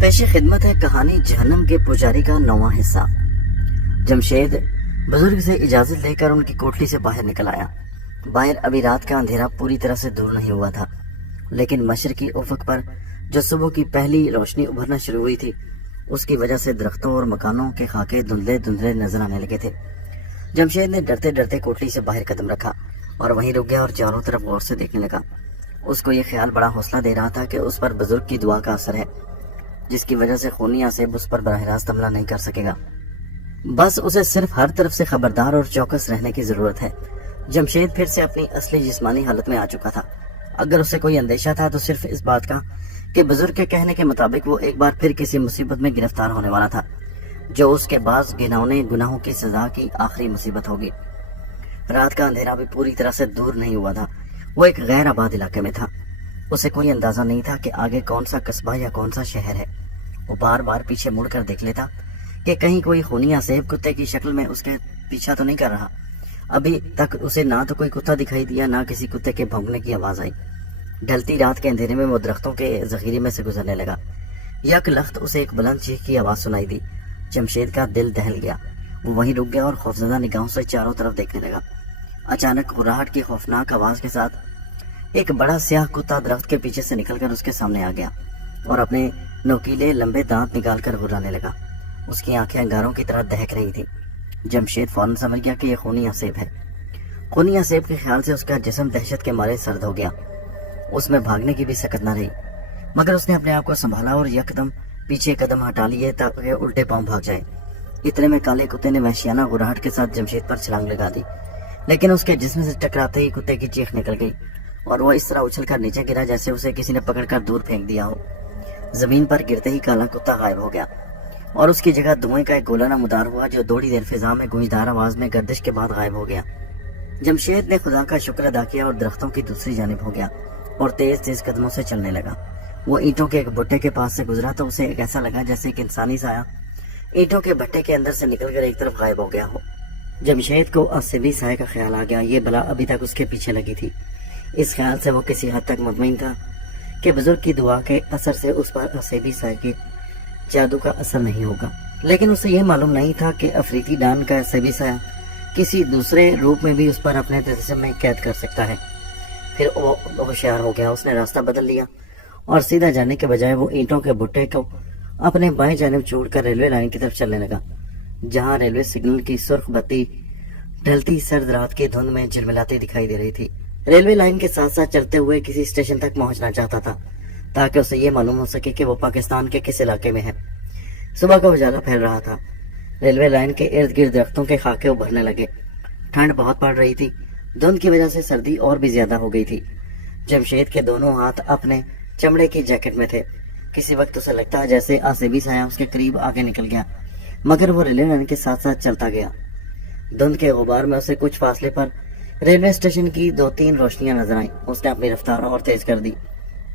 پیش خدمت ہے کہانی جہنم کے پجاری کا 9واں حصہ۔ جمشید بزرگ سے اجازت لے کر ان کی کوٹلی سے باہر نکل آیا۔ باہر ابھی رات کا اندھیرا پوری طرح سے دور نہیں ہوا تھا، لیکن مشرقی افق پر جو صبح کی پہلی روشنی ابھرنا شروع ہوئی تھی، اس کی وجہ سے درختوں اور مکانوں کے خاکے دھندلے دھندلے نظر آنے لگے تھے۔ جمشید نے ڈرتے ڈرتے کوٹلی سے باہر قدم رکھا اور وہیں رک گیا اور چاروں طرف غور سے دیکھنے لگا۔ اس کو یہ خیال بڑا حوصلہ دے رہا تھا کہ اس پر بزرگ کی دعا کا اثر ہے، جس کی وجہ سے خونی آسیب اس پر براہ راست حملہ نہیں کر سکے گا۔ بس اسے صرف ہر طرف سے خبردار اور چوکس رہنے کی ضرورت ہے۔ جمشید پھر سے اپنی اصلی جسمانی حالت میں آ چکا تھا۔ اگر اسے کوئی اندیشہ تھا تو صرف اس بات کا کہ بزرگ کے کہنے کے مطابق وہ ایک بار پھر کسی مصیبت میں گرفتار ہونے والا تھا، جو اس کے بعض گھناؤنے گناہوں کی سزا کی آخری مصیبت ہوگی۔ رات کا اندھیرا بھی پوری طرح سے دور نہیں ہوا تھا، وہ ایک غیر آباد علاقے میں تھا۔ اسے کوئی اندازہ نہیں تھا کہ آگے کون سا قصبہ یا کون سا شہر ہے۔ وہ بار بار پیچھے مڑ کر دیکھ لیتا کہ کہیں کوئی خونی آسیب کتے کی شکل میں اس کے پیچھا تو نہیں کر رہا۔ ابھی تک اسے نہ تو کوئی کتا دکھائی دیا، نہ کسی کتے کے بھونکنے کی آواز آئی۔ ڈھلتی رات کے اندھیرے میں وہ درختوں کے ذخیرے میں سے گزرنے لگا۔ یک لخت اسے ایک بلند چیخ کی آواز سنائی دی۔ جمشید کا دل دہل گیا، وہ وہیں رک گیا اور خوفزدہ نگاہوں سے چاروں طرف دیکھنے لگا۔ اچانک غراہٹ کی خوفناک آواز کے ساتھ ایک بڑا سیاہ کتا درخت کے پیچھے سے نکل کر اس کے سامنے آ گیا اور اپنے نوکیلے لمبے دانت نکال کر گرانے لگا۔ اس کی آنکھیں انگاروں کی طرح دہک رہی تھی۔ جمشید فوراً سمجھ گیا کہ یہ خونی آسیب ہے۔ خونی آسیب کے خیال سے اس کا جسم دہشت کے مارے سرد ہو گیا۔ اس میں بھاگنے کی بھی سکت نہ رہی، مگر اس نے اپنے آپ کو سنبھالا اور یکدم پیچھے قدم ہٹا لیے تاکہ الٹے پاؤں بھاگ جائے۔ اتنے میں کالے کتے نے وحشیانہ غراہٹ کے ساتھ جمشید پر چھلانگ لگا دی، لیکن اس کے جسم سے ٹکراتے ہی کتے کی چیخ نکل گئی اور وہ اس طرح اچھل کر نیچے گرا جیسے اسے کسی نے پکڑ کر دور پھینک دیا ہو۔ زمین پر گرتے ہی کالا کتا غائب ہو گیا اور اس کی جگہ دھوئیں کا ایک گولا نمودار ہوا، جو تھوڑی دیر فضا میں گونجدار آواز میں گردش کے بعد غائب ہو گیا۔ جمشید نے خدا کا شکر ادا کیا اور درختوں کی دوسری جانب ہو گیا اور تیز تیز قدموں سے چلنے لگا۔ وہ اینٹوں کے ایک بھٹے کے پاس سے گزرا تو اسے ایک ایسا لگا جیسے ایک انسانی سایہ اینٹوں کے بھٹے کے اندر سے نکل کر ایک طرف غائب ہو گیا ہو۔ جمشید کو آسیبی سائے کا خیال آ گیا۔ یہ بلا ابھی تک اس کے پیچھے لگی تھی۔ اس خیال سے وہ کسی حد تک مطمئن تھا کہ بزرگ کی دعا کے اثر سے اس پر آسیبی سائے کے جادو کا اثر نہیں ہوگا، لیکن اسے یہ معلوم نہیں تھا کہ افریتی ڈان کا آسیبی سایہ کسی دوسرے روپ میں بھی اس پر اپنے تجسم میں قید کر سکتا ہے۔ پھر وہ ہوشیار ہو گیا۔ اس نے راستہ بدل لیا اور سیدھا جانے کے بجائے وہ اینٹوں کے بھٹے کو اپنے بائیں جانب چھوڑ کر ریلوے لائن کی طرف چلنے لگا، جہاں ریلوے سگنل کی سرخ بتی ڈھلتی سرد رات کی دھند میں جھلملاتی دکھائی دے رہی تھی۔ ریلوے لائن کے ساتھ ساتھ چلتے ہوئے کسی اسٹیشن تک پہنچنا چاہتا تھا تاکہ اسے یہ معلوم ہو سکے کہ وہ پاکستان کے کس علاقے میں ہے۔ صبح کا اجالا پھیل رہا تھا۔ ریلوے لائن کے ارد گرد درختوں کے خاکے ابھرنے لگے۔ ٹھنڈ بہت پڑ رہی تھی، دھند کی وجہ سے سردی اور بھی زیادہ ہو گئی تھی۔ جمشید کے دونوں ہاتھ اپنے چمڑے کی جیکٹ میں تھے۔ کسی وقت اسے لگتا جیسے آسیبی سایہ اس کے قریب آگے نکل گیا، مگر وہ ریلوے لائن کے ساتھ ساتھ چلتا گیا۔ دھند کے غبار میں اسے کچھ فاصلے پر ریلوے اسٹیشن کی 2-3 روشنیاں نظر آئیں۔ اس نے اپنی رفتار اور تیز کر دی۔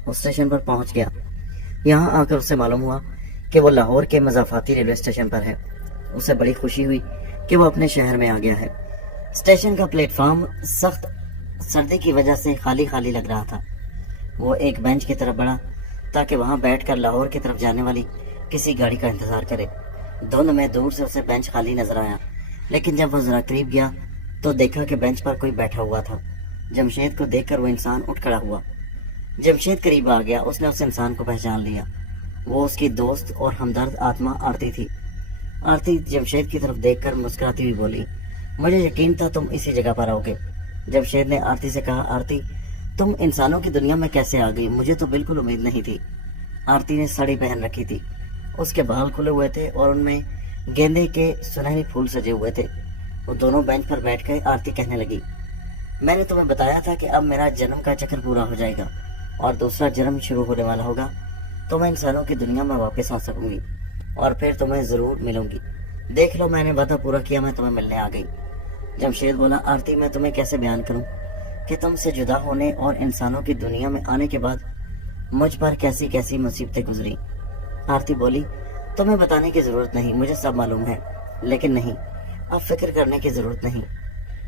اس اسٹیشن پر پہنچ گیا۔ یہاں آ کر اسے معلوم ہوا کہ وہ لاہور کے مضافاتی ریلوے اسٹیشن پر ہے۔ اسے بڑی خوشی ہوئی کہ وہ اپنے شہر میں آ گیا ہے۔ اسٹیشن کا پلیٹ فارم سخت سردی کی وجہ سے خالی خالی لگ رہا تھا۔ وہ ایک بینچ کی طرف بڑھا تاکہ وہاں بیٹھ کر لاہور کی طرف جانے والی کسی گاڑی کا انتظار کرے۔ دھند میں دور سے اسے بینچ خالی نظر آیا، لیکن جب وہ ذرا قریب گیا تو دیکھا کہ بینچ پر کوئی بیٹھا ہوا تھا۔ جمشید کو دیکھ کر وہ انسان اٹھ کھڑا ہوا۔ جمشید قریب آ گیا۔ اس نے اس انسان کو پہچان لیا۔ وہ اس کی دوست اور ہمدرد آتما آرتی تھی۔ آرتی جمشید کی طرف دیکھ کر مسکراتی ہوئی بولی، مجھے یقین تھا تم اسی جگہ پر آؤگے۔ جمشید نے آرتی سے کہا، آرتی تم انسانوں کی دنیا میں کیسے آ گئی؟ مجھے تو بالکل امید نہیں تھی۔ آرتی نے ساڑی پہن رکھی تھی، اس کے بال کھلے ہوئے تھے اور ان میں گیندے کے سنہری پھول سجے ہوئے تھے۔ وہ دونوں بینچ پر بیٹھ گئے۔ آرتی کہنے لگی، میں نے تمہیں بتایا تھا کہ اب میرا جنم کا چکر پورا ہو جائے گا اور دوسرا جنم شروع ہونے والا ہوگا تو میں انسانوں کی دنیا میں واپس آ سکوں گی اور پھر تمہیں ضرور ملوں گی۔ دیکھ لو، میں نے وعدہ پورا کیا، میں تمہیں ملنے آ گئی۔ جمشید بولا، آرتی میں تمہیں کیسے بیان کروں کہ تم سے جدا ہونے اور انسانوں کی دنیا میں آنے کے بعد مجھ پر کیسی کیسی مصیبتیں گزری۔ آرتی بولی، تمہیں بتانے کی ضرورت نہیں، مجھے سب معلوم ہے، لیکن نہیں، اب فکر کرنے کی ضرورت نہیں۔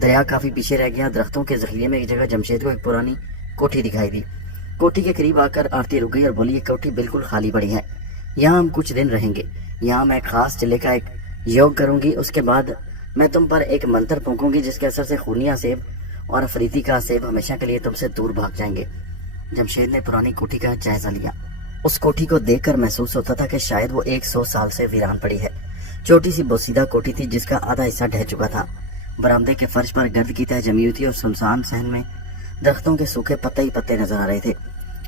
دریا کافی پیچھے رہ گیا. درختوں کے ذخیرے میں ایک جگہ جمشید کو ایک پرانی کوٹھی دکھائی دی. کوٹھی کے قریب آ کر آرتی رک گئی اور بولی, یہ کوٹھی بالکل خالی پڑی ہے, یہاں ہم کچھ دن رہیں گے. یہاں میں ایک خاص چلے کا ایک یوگ کروں گی. اس کے بعد میں تم پر ایک منتر پھونکوں گی جس کے اثر سے خونیا سیب اور افریتی کا سیب ہمیشہ کے لیے تم سے دور بھاگ جائیں گے. جمشید نے پرانی کوٹھی کا جائزہ لیا. اس کوٹھی کو دیکھ کر محسوس ہوتا تھا کہ شاید وہ 100 سال سے ویران پڑی ہے. چھوٹی سی بوسیدہ کوٹھی تھی جس کا آدھا حصہ ڈھہ چکا تھا. برآمدے کے فرش پر گرد کی تہ جمی ہوئی تھی اور سنسان صحن میں درختوں کے سوکھے پتے ہی پتے نظر آ رہے تھے.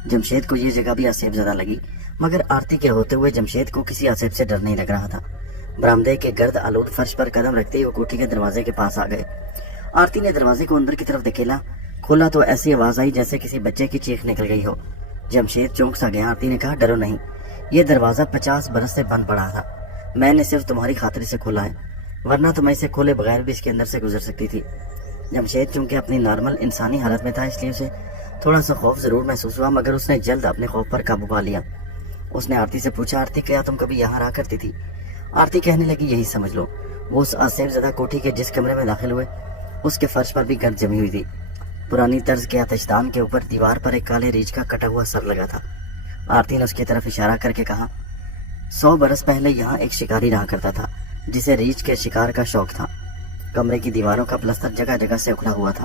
جمشید کو یہ جگہ بھی آسیب زدہ لگی, مگر آرتی کے ہوتے ہوئے جمشید کو کسی آسیب سے ڈر نہیں لگ رہا تھا. برآمدے کے گرد آلود فرش پر قدم رکھتے ہی وہ کوٹھی کے دروازے کے پاس آ گئے. آرتی نے دروازے کو اندر کی طرف دھکیلا. کھولا تو ایسی آواز آئی جیسے کسی بچے کی چیخ نکل گئی ہو. جمشید چونک سا گیا. آرتی نے کہا, ڈرو نہیں, یہ دروازہ 50 برس سے بند پڑا تھا. میں نے صرف تمہاری خاطر سے کھولا ہے, ورنہ تو میں اسے کھولے بغیر بھی اس کے اندر سے گزر سکتی تھی. جمشید چونکہ اپنی نارمل انسانی حالت میں تھا, اس لیے اسے تھوڑا سا خوف ضرور محسوس ہوا, مگر اس نے جلد اپنے خوف پر قابو پا لیا. اس نے آرتی سے پوچھا, آرتی کیا تم کبھی یہاں رہا کرتی تھی؟ آرتی کہنے لگی, یہی سمجھ لو. وہ اس آسیب زدہ کوٹھی کے جس کمرے میں داخل ہوئے اس کے فرش پر بھی گرد جمی ہوئی تھی. پرانی طرز کے آتشدان کے اوپر دیوار پر ایک کالے ریچھ کا کٹا ہوا سر لگا تھا. آرتی نے اس کی طرف اشارہ کر کے کہا, 100 برس پہلے یہاں ایک شکاری رہا کرتا تھا جسے ریچھ کے شکار کا شوق تھا. کمرے کی دیواروں کا پلستر جگہ جگہ سے اکھڑا ہوا تھا.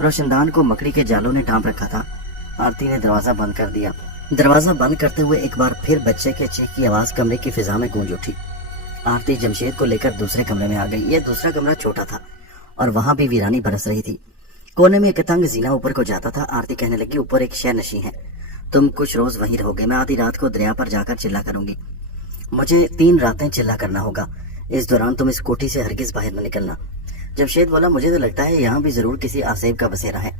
روشندان کو مکڑی کے جالوں نے ڈھانپ رکھا تھا. آرتی نے دروازہ بند کر دیا. دروازہ بند کرتے ہوئے ایک بار پھر بچے کے چیخ کی آواز کمرے کی فضا میں گونج اٹھی. آرتی جمشید کو لے کر دوسرے کمرے میں آ گئی. یہ دوسرا کمرہ چھوٹا تھا اور وہاں بھی ویرانی برس رہی تھی. کونے میں ایک تنگ زینہ اوپر کو جاتا تھا. آرتی کہنے لگی, اوپر ایک شے نشیں ہے, تم کچھ روز وہیں رہو گے. میں آدھی رات کو دریا پر جا کر چلا کروں گی. مجھے 3 راتیں چلا کرنا ہوگا. اس دوران تم اس کوٹھی سے ہرگز باہر نہ نکلنا. جمشید بولا, مجھے تو لگتا ہے یہاں بھی ضرور کسی آسیب کا بسیرا ہے.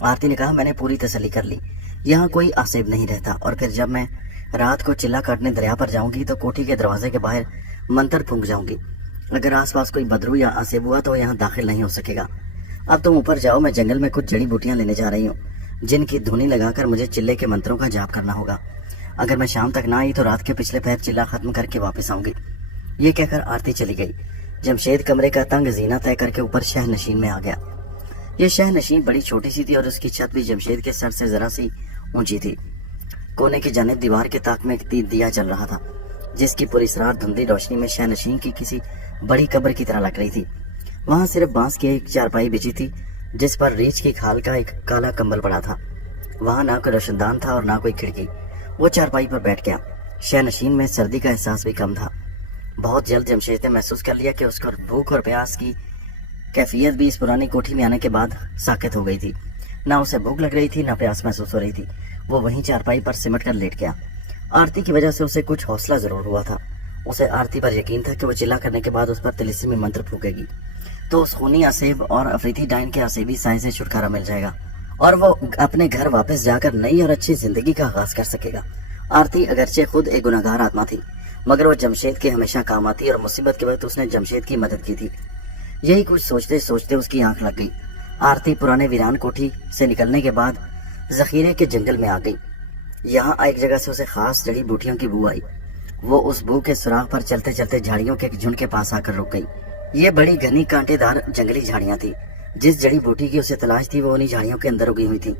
آرتی نے کہا, میں نے پوری تسلی کر لی, یہاں کوئی آسیب نہیں رہتا. اور پھر جب میں رات کو چلا کاٹنے دریا پر جاؤں گی تو کوٹھی کے دروازے کے باہر منتر پھونک جاؤں گی. اگر آس پاس کوئی بدرو یا آسیب ہوا تو یہاں داخل نہیں ہو سکے گا. اب تم اوپر جاؤ, میں جنگل میں کچھ جڑی بوٹیاں لینے جا رہی ہوں جن کی دھنی لگا کر مجھے چلے کے منتروں کا جاپ کرنا ہوگا. اگر میں شام تک نہ آئی تو رات کے پچھلے پہر چلا ختم کر کے واپس آؤں گی. یہ کہہ کر آرتی چلی گئی. جمشید کمرے کا تنگ زینہ طے کر کے اوپر شہ نشین میں آ گیا. یہ شہ نشین بڑی چھوٹی سی تھی اور اس کی چھت بھی جمشید کے سر سے ذرا سی اونچی تھی. کونے کی جانب دیوار کے طاق میں ایک دیا چل رہا تھا جس کی پراسرار دھندلی روشنی میں شہ نشین کی کسی بڑی قبر کی طرح لگ رہی تھی. وہاں صرف بانس کی ایک چارپائی بچھی تھی جس پر ریچھ کی کھال کا ایک کالا کمبل پڑا تھا. وہاں نہ کوئی روشندان تھا اور نہ کوئی کھڑکی. وہ چارپائی پر بیٹھ گیا. شہ نشین میں سردی کا احساس بھی کم تھا. بہت جلد جمشید نے محسوس کر لیا کہ اس کو بھوک اور پیاس کی کیفیت بھی اس پرانی کوٹھی میں آنے کے بعد ساکت ہو گئی تھی. نہ اسے بھوک لگ رہی تھی نہ پیاس محسوس ہو رہی تھی. وہ وہیں چارپائی پر سمٹ کر لیٹ گیا. آرتی کی وجہ سے اسے کچھ حوصلہ ضرور ہوا تھا. اسے آرتی پر یقین تھا کہ وہ چلا کرنے کے بعد اس پر طلسمی منتر پھونکے گی تو اس خونی آسیب اور افریتی ڈائن کے آسیبی سائے سے چھٹکارا مل جائے گا اور وہ اپنے گھر واپس جا کر نئی اور اچھی زندگی کا آغاز کر سکے گا. آرتی اگرچہ خود ایک گناہگار آتما تھی مگر وہ جمشید کے ہمیشہ کام آتی اور مصیبت کے وقت اس نے جمشید کی مدد کی تھی. یہی کچھ سوچتے سوچتے اس کی آنکھ لگ گئی. آرتی پرانے ویران کوٹھی سے نکلنے کے بعد ذخیرے کے جنگل میں آ گئی. یہاں ایک جگہ سے اسے خاص جڑی بوٹیوں کی بو آئی. وہ اس بو کے سراغ پر چلتے چلتے جھاڑیوں کے ایک جھنڈ کے پاس آ کر رک گئی. یہ بڑی گھنی کانٹے دار جنگلی جھاڑیاں تھی. جس جڑی بوٹی کی اسے تلاش تھی وہ انہی جھاڑیوں کے اندر اگی ہوئی تھی.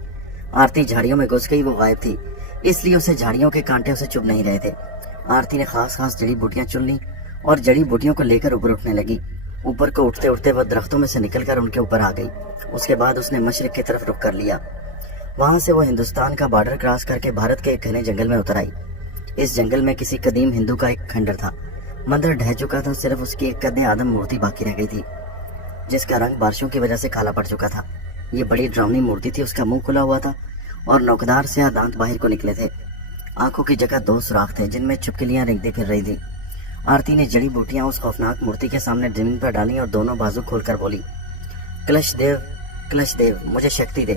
آرتی جھاڑیوں میں گھس گئی. وہ غائب تھی اس لیے اسے جھاڑیوں کے کانٹے اسے چبھ نہیں رہے تھے. آرتی نے خاص جڑی بوٹیاں چن لی اور جڑی بوٹیوں کو لے کر اوپر اٹھنے لگی. اوپر کو اٹھتے اٹھتے وہ درختوں میں سے نکل کر ان کے اوپر آ گئی. اس کے بعد اس نے مشرق کی طرف رخ کر لیا. وہاں سے وہ ہندوستان کا بارڈر کراس کر کے بھارت کے ایک گھنے جنگل میں اتر آئی. اس جنگل میں کسی قدیم ہندو کا ایک کھنڈر تھا. مندر ڈھہ چکا تھا. صرف اس کی ایک قد آدم مورتی باقی رہ گئی تھی جس کا رنگ بارشوں کی وجہ سے کالا پڑ چکا تھا. یہ بڑی ڈراؤنی مورتی تھی. اس کا منہ کھلا ہوا تھا اور نوکدار سیاہ دانت باہر کو نکلے تھے. آنکھوں کی جگہ 2 سوراخ تھے جن میں چھپکلیاں رنگتی پھر رہی تھی. آرتی نے جڑی بوٹیاں اس خوفناک مورتی کے سامنے زمین پر ڈالی اور دونوں بازو کھول کر بولی, کلش دیو مجھے شکتی دے.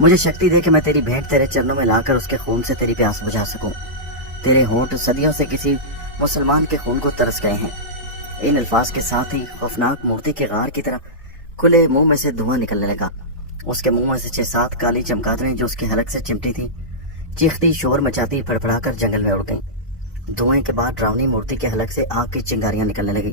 مجھے شکتی دے کہ میں تیری بھیٹ تیرے چرنوں میں لا کر اس کے خون سے تیری پیاس بجھا سکوں. تیرے ہونٹ صدیوں سے کسی مسلمان کے خون کو ترس گئے ہیں. ان الفاظ کے ساتھ ہی خوفناک مورتی کے غار کی طرح کھلے منہ میں سے دھواں نکلنے لگا. اس کے منہ میں سے 6-7 کالی چمگادڑیں جو اس کے حلق سے چمٹی تھی چیختی شور مچاتی پھڑپھڑا کر جنگل میں اڑ گئیں. دھوئیں کے بعد ڈراؤنی مورتی کے حلق سے آگ کی چنگاریاں نکلنے لگی.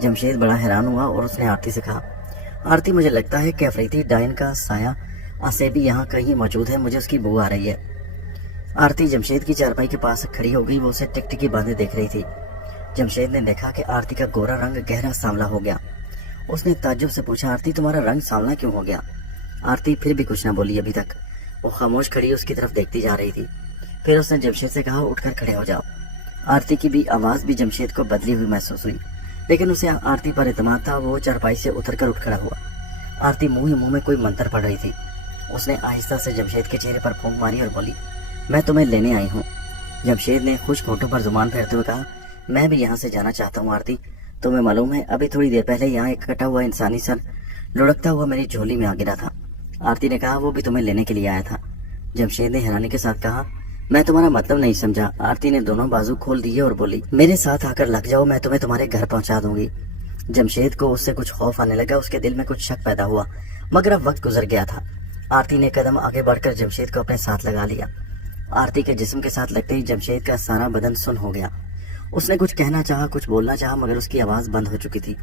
جمشید بڑا حیران ہوا اور اس نے آرتی سے کہا، آرتی مجھے لگتا ہے کہ افریدی ڈائن کا سایہ آسیبی یہاں کہیں موجود ہے، مجھے اس کی بو آ رہی ہے۔ آرتی جمشید کی چارپائی کے پاس کھڑی ہو گئی، وہ اسے ٹکٹکی باندھے دیکھ رہی تھی۔ جمشید نے دیکھا کہ آرتی کا گورا رنگ گہرا سانولا ہو گیا۔ اس نے تعجب سے پوچھا، آرتی تمہارا رنگ سانولا کیوں ہو گیا؟ آرتی پھر بھی کچھ نہ بولی ابھی تک، وہ خاموش کھڑی اس کی طرف دیکھتی جا رہی تھی۔ پھر اس نے جمشید سے کہا، اٹھ کر کھڑے ہو جاؤ۔ آرتی کی بھی آواز بھی جمشید کو بدلی ہوئی محسوس ہوئی، لیکن اسے آرتی پر اعتماد تھا۔ وہ چارپائی سے اتر کر اٹھ کھڑا ہوا۔ آرتی منہ ہی منہ میں کوئی منتر پڑھ رہی تھی۔ اس نے آہستہ سے جمشید کے چہرے پر پھونک ماری اور بولی، میں تمہیں لینے آئی ہوں۔ جمشید نے خشک ہونٹوں پر زبان پھیرتے ہوئے کہا، میں بھی یہاں سے جانا چاہتا ہوں آرتی۔ تمہیں معلوم ہے ابھی تھوڑی دیر پہلے یہاں ایک کٹا ہوا انسانی سر لڑکتا ہوا میری جھولی میں آ گرا تھا۔ آرتی نے کہا، وہ بھی تمہیں لینے کے لیے آیا تھا۔ جمشید نے حیرانی کے ساتھ کہا، میں تمہارا مطلب نہیں سمجھا۔ آرتی نے دونوں بازو کھول دیے اور بولی، میرے ساتھ آ کر لگ جاؤ، میں تمہیں تمہارے گھر پہنچا دوں گی۔ جمشید کو اس سے کچھ خوف آنے لگا، اس کے دل میں کچھ شک پیدا ہوا، مگر اب وقت گزر گیا تھا۔ آرتی نے قدم آگے بڑھ کر جمشید کو اپنے ساتھ لگا لیا۔ آرتی کے جسم کے ساتھ لگتے ہی جمشید کا سارا بدن سن ہو گیا۔ اس نے کچھ کہنا چاہا، کچھ بولنا چاہا، مگر اس کی آواز بند ہو چکی تھی۔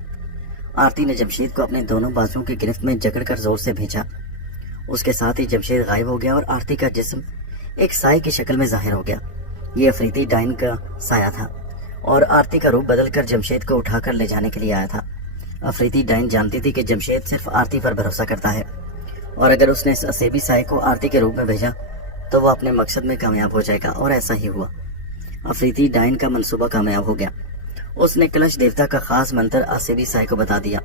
آرتی نے جمشید کو اپنے دونوں بازوؤں کی گرفت میں جکڑ کر زور سے بھینچا۔ اس کے ساتھ ہی جمشید غائب ہو گیا اور آرتی کا جسم ایک سائے کی شکل میں ظاہر ہو گیا۔ یہ افریدی ڈائن کا سایہ تھا اور آرتی کا روپ بدل کر جمشید کو اٹھا کر لے جانے کے لیے آیا تھا۔ افریدی ڈائن جانتی تھی کہ جمشید صرف آرتی پر بھروسہ کرتا ہے، اور اگر اس نے اس اسیبی سائے کو آرتی کے روپ میں بھیجا تو وہ اپنے مقصد میں کامیاب ہو جائے گا، اور ایسا ہی ہوا۔ افریدی ڈائن کا منصوبہ کامیاب ہو گیا۔ اس نے کلش دیوتا کا خاص منتر آسیبی سائے کو بتا دیا۔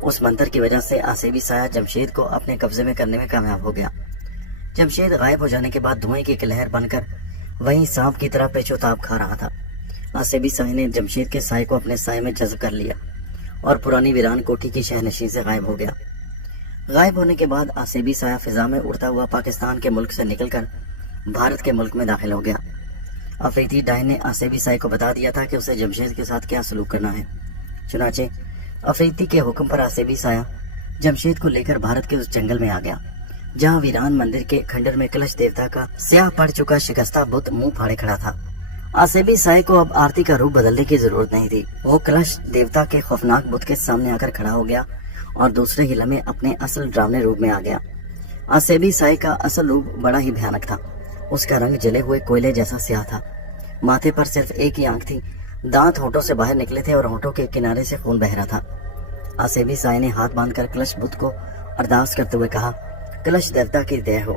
اس منتر کی وجہ سے آسیبی سایہ جمشید کو اپنے قبضے میں کرنے میں کامیاب ہو گیا۔ جمشید غائب ہو جانے کے بعد دھوئیں کی ایک لہر بن کر وہیں سانپ کی طرح پیچ و تاب کھا رہا تھا۔ آسیبی سائے نے جمشید کے سائے کو اپنے سائے میں جذب کر لیا اور پرانی ویران کوٹھی کی شہنشین سے غائب ہو گیا۔ غائب ہونے کے بعد آسیبی سایہ فضا میں اڑتا ہوا پاکستان کے ملک سے نکل کر بھارت کے ملک میں داخل ہو گیا۔ افریدی ڈائن نے آسیبی سائے کو بتا دیا تھا کہ اسے جمشید کے ساتھ کیا سلوک کرنا ہے۔ چنانچہ افریدی کے حکم پر آسیبی سایہ جمشید کو لے کر بھارت کے اس جنگل میں آ گیا جہاں ویران مندر کے کھنڈر میں کلش دیوتا کا سیاہ پڑ چکا شکستہ بت منہ پھاڑے کھڑا تھا۔ آسیبی سائے کو اب آرتی کا روپ بدلنے کی ضرورت نہیں تھی۔ وہ کلش دیوتا کے خوفناک بت کے سامنے آ کر کھڑا ہو گیا اور دوسرے ہی لمحے اپنے اصل ڈراونے روپ میں آ گیا۔ آسیبی سائے کا اصل روپ بڑا ہی بھیانک تھا۔ اس کا رنگ جلے ہوئے کوئلے جیسا سیاہ تھا۔ ماتھے پر صرف ایک ہی آنکھ تھی، دانت ہونٹوں سے باہر نکلے تھے اور ہونٹوں کے کنارے سے خون بہ رہا تھا۔ آسیبی سائے نے ہاتھ باندھ کر کلش بت کو ارداس کرتے ہوئے کہا، کلش دیوتا کی دہ ہو،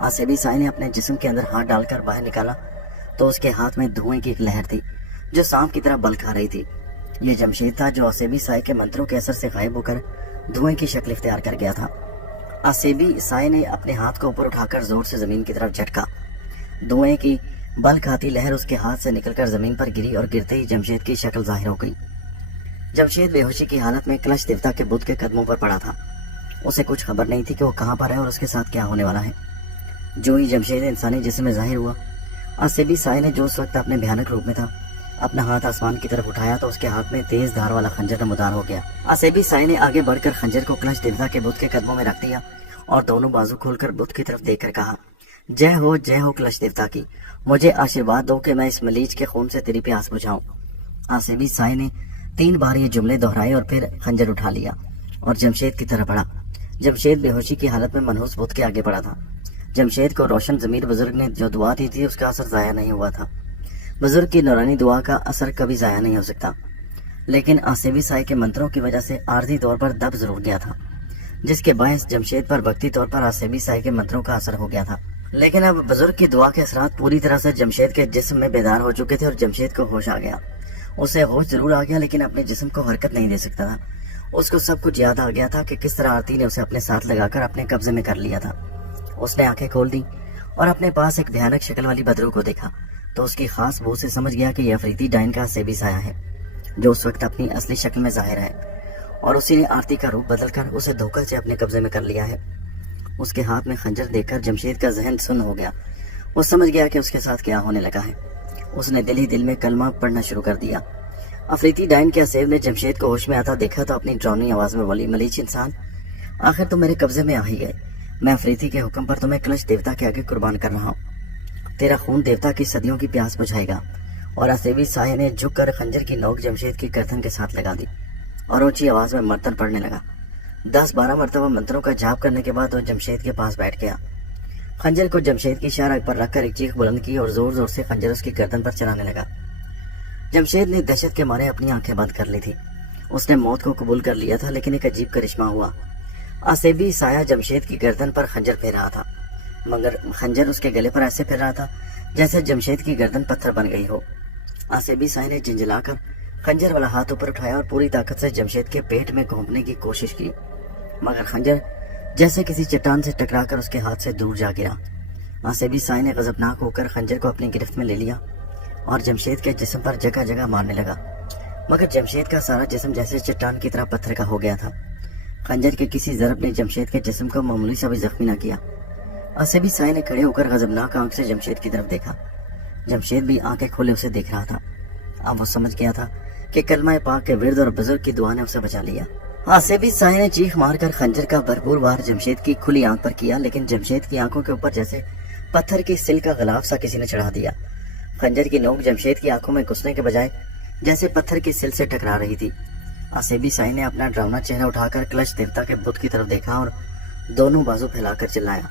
آسیبی سائے نے اپنے جسم کے اندر ہاتھ ڈال کر باہر نکالا تو اس کے ہاتھ میں دھوئیں کی ایک لہر تھی جو سانپ کی طرح بل کھا رہی تھی۔ یہ جمشید تھا جو آسیبی سائے کے منتروں کے اثر سے غائب ہو کر دھوئیں کی شکل اختیار کر گیا تھا۔ آسیبی سائے نے اپنے ہاتھ کو اوپر اٹھا کر زور سے زمین کی طرف جھٹکا۔ دھوئیں کی بل کھاتی لہر اس کے ہاتھ سے نکل کر زمین پر گری اور گرتے ہی جمشید کی شکل ظاہر ہو گئی۔ جمشید بے ہوشی کی حالت میں کلش دیوتا کے بت کے قدموں پر پڑا تھا۔ اسے کچھ خبر نہیں تھی کہ وہ کہاں پر ہے اور اس کے ساتھ کیا ہونے والا ہے۔ جو ہی جمشید انسانی جسم میں ظاہر ہوا، آسیبی سائے نے جو اس وقت اپنے بھیانک روپ میں تھا اپنا ہاتھ آسمان کی طرف اٹھایا تو اس کے ہاتھ میں تیز دھار والا خنجر نمودار ہو گیا۔ آسیبی سائے نے آگے بڑھ کر خنجر کو کلش دیوتا کے بت کے قدموں میں رکھ دیا اور دونوں بازو کھول کر بت کی طرف دیکھ کر کہا، جے ہو کلش دیوتا کی، مجھے آشیرواد دو کہ میں اس ملیچ کے خون سے تیری پیاس بجھاؤں۔ آسیبی سائے نے 3 بار یہ جملے دہرائے اور پھر خنجر اٹھا لیا اور جمشید کی طرف بڑھا۔ جمشید بے ہوشی کی حالت میں منحوس بت کے آگے بڑھا تھا۔ جمشید کو روشن ضمیر بزرگ نے جو دعا دی تھی اس کا اثر ضائع نہیں ہوا تھا۔ بزرگ کی نورانی دعا کا اثر کبھی ضائع نہیں ہو سکتا، لیکن آسیبی سائے کے منتروں کی وجہ سے عارضی طور پر دب ضرور گیا تھا، جس کے باعث جمشید پر وقتی طور پر آسیبی سائے کے منتروں کا اثر ہو گیا تھا۔ لیکن اب بزرگ کی دعا کے اثرات پوری طرح سے جمشید کے جسم میں بیدار ہو چکے تھے اور جمشید کو ہوش آ گیا۔ اسے ہوش ضرور آ گیا لیکن اپنے جسم کو حرکت نہیں دے سکتا تھا۔ اس کو سب کچھ یاد آ گیا تھا کہ کس طرح آرتی نے اسے اپنے ساتھ لگا کر اپنے قبضے میں کر لیا تھا۔ اس نے آنکھیں کھول دی اور اپنے پاس ایک بھیانک شکل والی بدرو کو دیکھا تو اس کی خاص بو سے سمجھ گیا کہ یہ افریدی ڈائن کا آسیبی سایہ ہے جو اس وقت اپنی اصلی شکل میں ظاہر ہے، اور اسی نے آرتی کا روپ بدل کر اسے دھوکہ سے اپنے قبضے میں کر لیا ہے۔ اس کے ہاتھ میں خنجر دیکھ کر جمشید کا ذہن سن ہو گیا۔ وہ سمجھ گیا کہ اس کے ساتھ کیا ہونے لگا ہے۔ اس نے دل ہی دل میں کلمہ پڑھنا شروع کر دیا۔ افریدی ڈائن کے اسیب نے جمشید کو ہوش میں آتا دیکھا تو اپنی ڈراؤنی آواز میں بولی، ملیچ انسان، آخر تم میرے قبضے میں آ ہی گئے۔ میں افریدی کے حکم پر تمہیں کلش دیوتا کے آگے قربان کر رہا ہوں۔ تیرا خون دیوتا کی صدیوں کی پیاس بجھائے گا۔ اور اسیبی سایہ نے جھک کر خنجر کی نوک جمشید کی گردن کے ساتھ لگا دی اور اونچی آواز میں منتر پڑھنے لگا۔ 10-12 مرتبہ منتروں کا جاپ کرنے کے بعد وہ جمشید کے پاس بیٹھ گیا۔ خنجر کو جمشید کی شارک پر رکھ کر ایک چیخ بلند کی اور زور زور سے خنجر اس کی گردن پر چلانے لگا۔ جمشید نے دہشت کے مارے اپنی آنکھیں بند کر لی تھی۔ اس نے موت کو قبول کر لیا تھا، لیکن ایک عجیب کرشمہ ہوا۔ اسیبی سایہ جمشید کی گردن پر خنجر پھیر رہا تھا، مگر خنجر اس کے گلے پر ایسے پھیر رہا تھا جیسے جمشید کی گردن پتھر بن گئی ہو۔ اسیبی سایہ نے جھنجھلا کر خنجر والا ہاتھ اوپر اٹھایا اور پوری طاقت سے جمشید کے پیٹ میں گھونپنے کی کوشش کی، مگر خنجر جیسے کسی چٹان سے ٹکرا کر اس کے ہاتھ سے دور جا گرا۔ اسیبی سایہ نے غضبناک ہو کر خنجر کو اپنی گرفت میں لے لیا اور جمشید کے جسم پر جگہ جگہ مارنے لگا، مگر جمشید کا سارا جسم جیسے چٹان کی طرح پتھر کا ہو گیا تھا۔ خنجر کے کسی ضرب نے جمشید کے جسم کو معمولی سا بھی زخمی نہ کیا۔ اسیبی سایہ نے کھڑے ہو کر غضبناک آنکھ سے جمشید کی طرف دیکھا۔ جمشید بھی آنکھیں کھولے اسے دیکھ رہا تھا۔ اب وہ سمجھ گیا تھا کہ کلمہ پاک کے ورد اور بزرگ کی دعا نے اسے بچا لیا۔ اسیبی سایہ نے چیخ مار کر خنجر کا بھرپور وار جمشید کی کھلی آنکھ پر کیا، لیکن جمشید کی آنکھوں کے اوپر جیسے پتھر کی سل کا غلاف سا کسی نے چڑھا دیا۔ خنجر کی نوک جمشید کی آنکھوں میں گھسنے کے بجائے جیسے پتھر کی سل سے ٹکرا رہی تھی۔ اسیبی سایہ نے اپنا ڈراؤنا چہرہ اٹھا کر کلش دیوتا کے بت کی طرف دیکھا اور دونوں بازو پھیلا کر چلایا،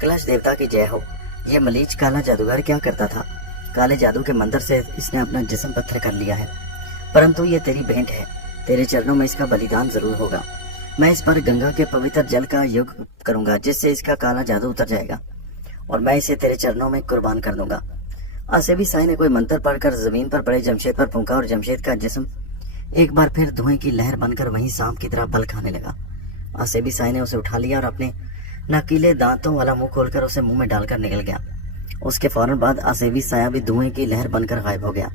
کلش دیوتا کی جے ہو۔ یہ ملیچ کالا جادوگر کیا کرتا تھا؟ کالے جادو کے مندر سے اس نے اپنا جسم پتھر کر لیا ہے، پرنتو یہ تیری بھیٹ ہے، تیرے چرنوں میں اس کا بلیدان ضرور ہوگا۔ میں اس پر گنگا کے پوتر جل کا یوگ کروں گا جس سے اس کا کالا جادو اتر جائے گا، اور میں اسے تیرے چرنوں میں قربان کر دوں گا۔ اسیبی سایہ نے کوئی منتر پڑھ کر زمین پر پڑے جمشید پر پھونکا اور جمشید کا جسم ایک بار پھر دھوئیں کی لہر بن کر وہیں سانپ کی طرح بل کھانے لگا۔ اسیبی سایہ نے اسے اٹھا لیا اور اپنے ناکیلے دانتوں والا منہ کھول کر اسے منہ میں ڈال کر نکل گیا۔ اس کے فوراً بعد اسیبی سایہ بھی دھوئیں کی لہر بن کر غائب ہو گیا۔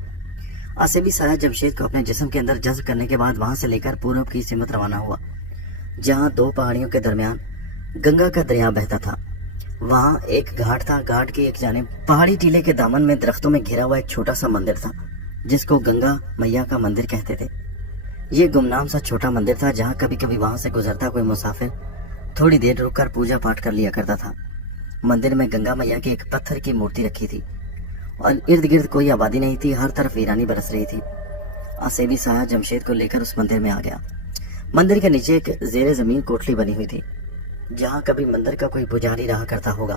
اسیبی سایہ جمشید کو اپنے جسم کے اندر جذب کرنے کے بعد وہاں سے لے کر پورب کی سمت روانہ ہوا، جہاں دو پہاڑیوں کے درمیان گنگا کا دریا بہتا تھا۔ وہاں ایک گھاٹ تھا، گھاٹ کی ایک جانب پہاڑی ٹیلے کے دامن میں درختوں میں گھرا ہوا ایک چھوٹا سا مندر تھا جس کو گنگا میاں کا مندر کہتے تھے۔ یہ گمنام سا چھوٹا مندر تھا جہاں کبھی کبھی وہاں سے گزرتا کوئی مسافر تھوڑی دیر رک کر پوجا پاٹ کر لیا کرتا تھا۔ مندر میں گنگا میاں کی ایک پتھر کی مورتی رکھی تھی اور ارد گرد کوئی آبادی نہیں تھی، ہر طرف ویرانی برس رہی تھی۔ اسیبی سایہ جمشید کو لے کر اس مندر میں آ گیا۔ مندر کے نیچے ایک زیر زمین کوٹلی بنی ہوئی تھی جہاں کبھی مندر کا کوئی پجاری رہا کرتا ہوگا۔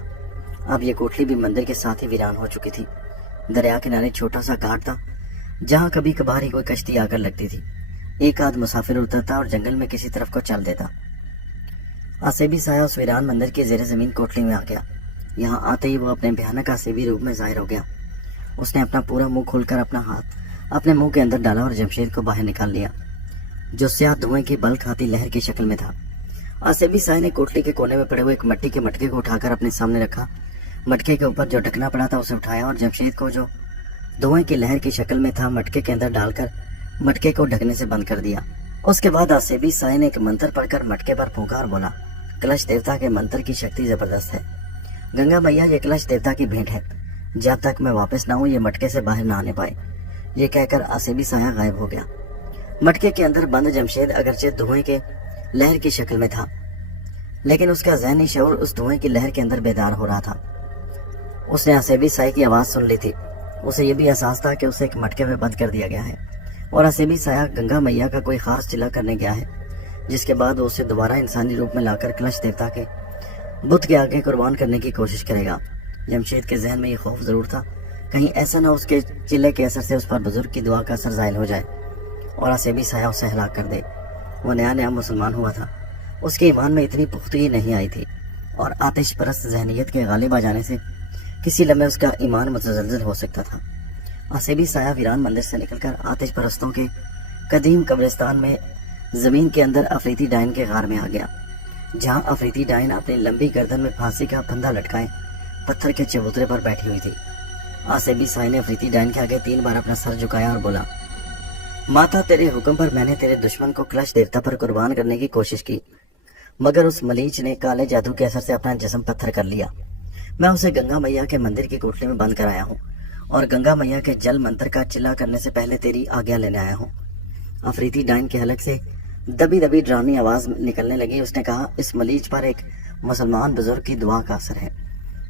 اب یہ کوٹلی بھی مندر کے ساتھ ہی ویران ہو چکی تھی۔ دریا کنارے چھوٹا سا گھاٹ تھا جہاں کبھی کبھار ہی کوئی کشتی آ کر لگتی تھی، ایک آدھ مسافر اترتا اور جنگل میں کسی طرف کو چل دیتا۔ اسیبی سایہ اس ویران مندر کی زیر زمین کوٹلی میں آ گیا۔ یہاں آتے ہی وہ اپنے بھیانک اسیبی روپ میں ظاہر ہو گیا۔ اس نے اپنا پورا منہ کھول کر اپنا ہاتھ اپنے منہ کے اندر ڈالا اور جمشید کو باہر نکال لیا، جو سیاہ دھوئیں کی بل کھاتی لہر کی شکل میں تھا۔ اسیبی سایہ نے کوٹلی کے کونے میں پڑے ہوئے ایک مٹی کے مٹکے کو اٹھا کر اپنے سامنے رکھا۔ مٹکے کے اوپر جو ڈھکنا پڑا تھا اسے اٹھایا اور جمشید کو جو دھوئیں کی لہر کی شکل میں تھا مٹکے کے اندر ڈال کر مٹکے کو ڈھکنے سے بند کر دیا۔ اس کے بعد اسیبی سایہ نے ایک منتر پڑھ کر مٹکے پر پھونکا اور بولا، کلش دیوتا کے منتر کی شکتی زبردست ہے، گنگا میاں یہ کلش دیوتا کی بھیٹ ہے، جب تک میں واپس نہ ہوں یہ مٹکے سے باہر نہ آنے پائے۔ یہ کہہ کر اسیبی سایہ غائب ہو گیا۔ مٹکے کے اندر بند جمشید اگرچہ دھوئیں کے لہر کی شکل میں تھا، لیکن اس کا ذہنی شعور اس دھوئیں کی لہر کے اندر بیدار ہو رہا تھا۔ اس نے اسیبی سایہ کی آواز سن لی تھی۔ اسے یہ بھی احساس تھا کہ اسے ایک مٹکے میں بند کر دیا گیا ہے اور اسیبی سایہ گنگا میاں کا کوئی خاص چلا کرنے گیا ہے، جس کے بعد وہ اسے دوبارہ انسانی روپ میں لا کر کلش دیوتا کے بت کے آگے قربان کرنے کی کوشش کرے گا۔ جمشید کے ذہن میں یہ خوف ضرور تھا کہیں ایسا نہ اس کے چلے کے اثر سے اس پر بزرگ کی دعا کا اثر زائل ہو جائے اور اسیبی سایہ اسے ہلاک کر دے۔ وہ نیا نیا مسلمان ہوا تھا، اس کے ایمان میں اتنی پختگی نہیں آئی تھی اور آتش پرست ذہنیت کے غالب آ جانے سے کسی لمحے اس کا ایمان متزلزل ہو سکتا تھا۔ اسیبی سایہ ویران مندر سے نکل کر آتش پرستوں کے قدیم قبرستان میں زمین کے اندر افریتی ڈائن کے غار میں آ گیا، جہاں افریتی ڈائن اپنی لمبی گردن میں پھانسی کا پھندا لٹکائے پتھر کے چبوترے پر بیٹھی ہوئی تھی۔ اسیبی سایہ نے افریتی ڈائن کے آگے 3 بار اپنا سر جھکایا اور بولا، ماتا تیرے حکم پر میں نے تیرے دشمن کو کلش دیوتا پر قربان کرنے کی کوشش کی، مگر اس ملیچ نے کالے جادو کے اثر سے اپنا جسم پتھر کر لیا۔ میں اسے گنگا میاں کے مندر کی کوٹلی میں بند کرایا ہوں اور گنگا میاں کے جل منتر کا چلا کرنے سے پہلے تیری آگیا لینے آیا ہوں۔ افریتی ڈائن کے حلق سے دبی دبی ڈرانی آواز نکلنے لگی۔ اس نے کہا، اس ملیچ پر ایک مسلمان بزرگ کی دعا کا اثر ہے،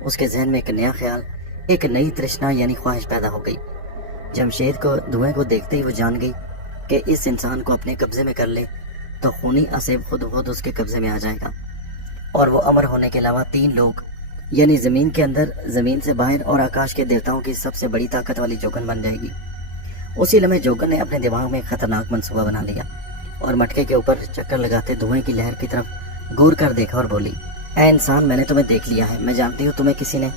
اس کے ذہن میں ایک نیا خیال، ایک نئی ترشنا یعنی خواہش پیدا ہو گئی۔ جمشید کو دھوئیں کو دیکھتے ہی وہ جان گئی کہ اس انسان کو اپنے قبضے میں کر لے تو خونی اسیب خود بخود اس کے قبضے میں آ جائے گا، اور وہ امر ہونے کے علاوہ 3 لوگ یعنی زمین کے اندر، زمین سے باہر اور آکاش کے دیوتاؤں کی سب سے بڑی طاقت والی جوگن بن جائے گی۔ اسی لمحے جوگن نے اپنے دماغ میں ایک خطرناک منصوبہ بنا لیا اور مٹکے کے اوپر چکر لگاتے دھوئیں کی لہر کی طرف گور کر دیکھا اور بولی، اے انسان، میں نے تمہیں دیکھ لیا ہے۔ میں جانتی ہوں تمہیں کسی نے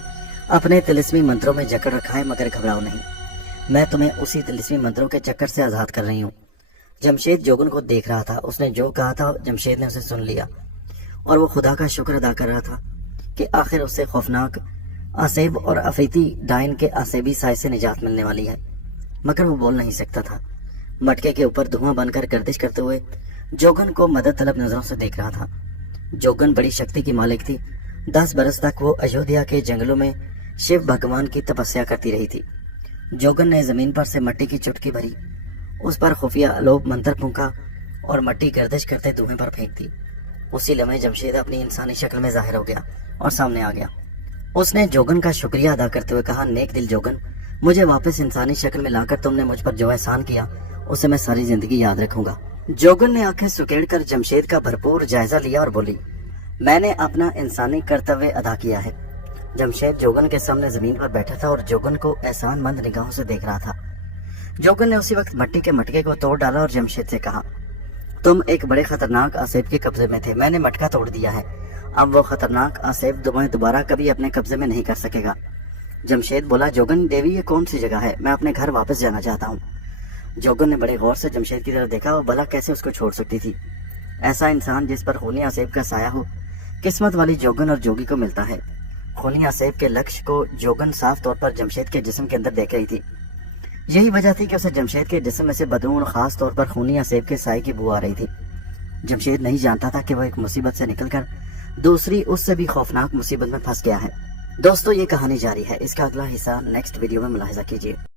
اپنے طلسمی منتروں میں جکڑ رکھا ہے، مگر گھبراؤ نہیں، میں تمہیں اسی طلسمی منتروں کے چکر سے آزاد کر رہی ہوں۔ جمشید جوگن کو دیکھ رہا تھا، اس نے جو کہا تھا جمشید نے اسے سن لیا، اور وہ خدا کا شکر ادا کر رہا تھا کہ آخر اس سے خوفناک آسیب اور افریتی ڈائن کے آسیبی سائے سے نجات ملنے والی ہے، مگر وہ بول نہیں سکتا تھا۔ مٹکے کے اوپر دھواں بن کر گردش کرتے ہوئے جوگن کو مدد طلب نظروں سے دیکھ رہا تھا۔ جوگن بڑی شکتی کی مالک تھی، 10 برس تک وہ ایودھیا کے جنگلوں میں شیو بھگوان کی تپسیا کرتی رہی تھی۔ جوگن نے زمین پر سے مٹی کی چٹکی بھری، اس پر خفیہ الوپ منتر پھونکا اور مٹی گردش کرتے دھوئیں پر پھینک دی۔ اسی لمحے جمشید اپنی انسانی شکل میں ظاہر ہو گیا اور سامنے آ گیا۔ اس نے جوگن کا شکریہ ادا کرتے ہوئے کہا، نیک دل جوگن، مجھے واپس انسانی شکل میں لا کر تم نے مجھ پر جو احسان کیا اسے میں ساری زندگی یاد رکھوں گا۔ جوگن نے آنکھیں سکیڑ کر جمشید کا بھرپور جائزہ لیا اور بولی، میں نے اپنا انسانی کرتویہ ادا کیا ہے۔ جمشید جوگن کے سامنے زمین پر بیٹھا تھا اور جوگن کو احسان مند نگاہوں سے دیکھ رہا تھا۔ جوگن نے اسی وقت مٹی کے مٹکے کو توڑ ڈالا اور جمشید سے کہا، تم ایک بڑے خطرناک آسیب کے قبضے میں تھے، میں نے مٹکا توڑ دیا ہے، اب وہ خطرناک آسیب تمہیں دوبارہ کبھی اپنے قبضے میں نہیں کر سکے گا۔ جمشید بولا، جوگن دیوی، یہ کون سی جگہ ہے؟ میں اپنے گھر واپس جانا چاہتا ہوں۔ جوگن نے بڑے غور سے جمشید کی طرف دیکھا، وہ بھلا کیسے اس کو چھوڑ سکتی تھی؟ ایسا انسان جس پر خونی آسیب کا سایہ ہو، قسمت والی جوگن اور جوگی کو ملتا ہے۔ خونی آسیب کے لکش کو جوگن صاف طور پر جمشید کے جسم کے اندر دیکھ رہی تھی۔ یہی وجہ تھی کہ اسے جمشید کے جسم میں سے بدبو اور خاص طور پر خونی آسیب کے سائے کی بو آ رہی تھی۔ جمشید نہیں جانتا تھا کہ وہ ایک مصیبت سے نکل کر دوسری اس سے بھی خوفناک مصیبت میں پھنس گیا ہے۔ دوستو، یہ کہانی جاری ہے، اس کا اگلا حصہ نیکسٹ ویڈیو میں ملاحظہ کیجیے۔